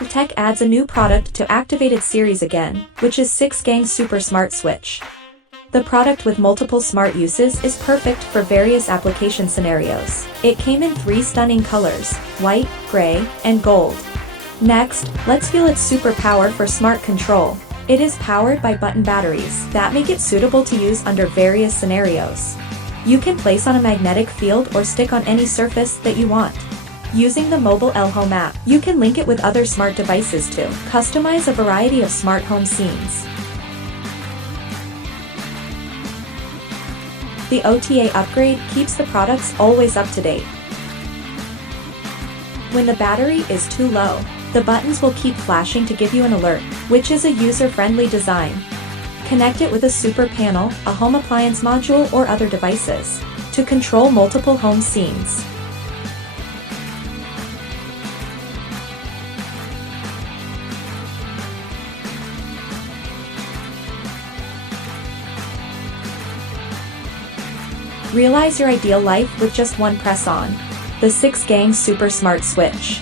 Lin-LTECH adds a new product to activated series again, which is 6-gang Super Smart Switch. The product with multiple smart uses is perfect for various application scenarios. It came in 3 stunning colors: white, gray, and gold. Next, let's feel its superpower for smart control. It is powered by button batteries that make it suitable to use under various scenarios. You can place on a magnetic field or stick on any surface that you want. Using the mobile L-Home app, you can link it with other smart devices to customize a variety of smart home scenes. The OTA upgrade keeps the products always up to date. When the battery is too low, the buttons will keep flashing to give you an alert, which is a user-friendly design. Connect it with a super panel, a home appliance module, or other devices to control multiple home scenes. Realize your ideal life with just one press on. The 6-gang Super Smart Switch.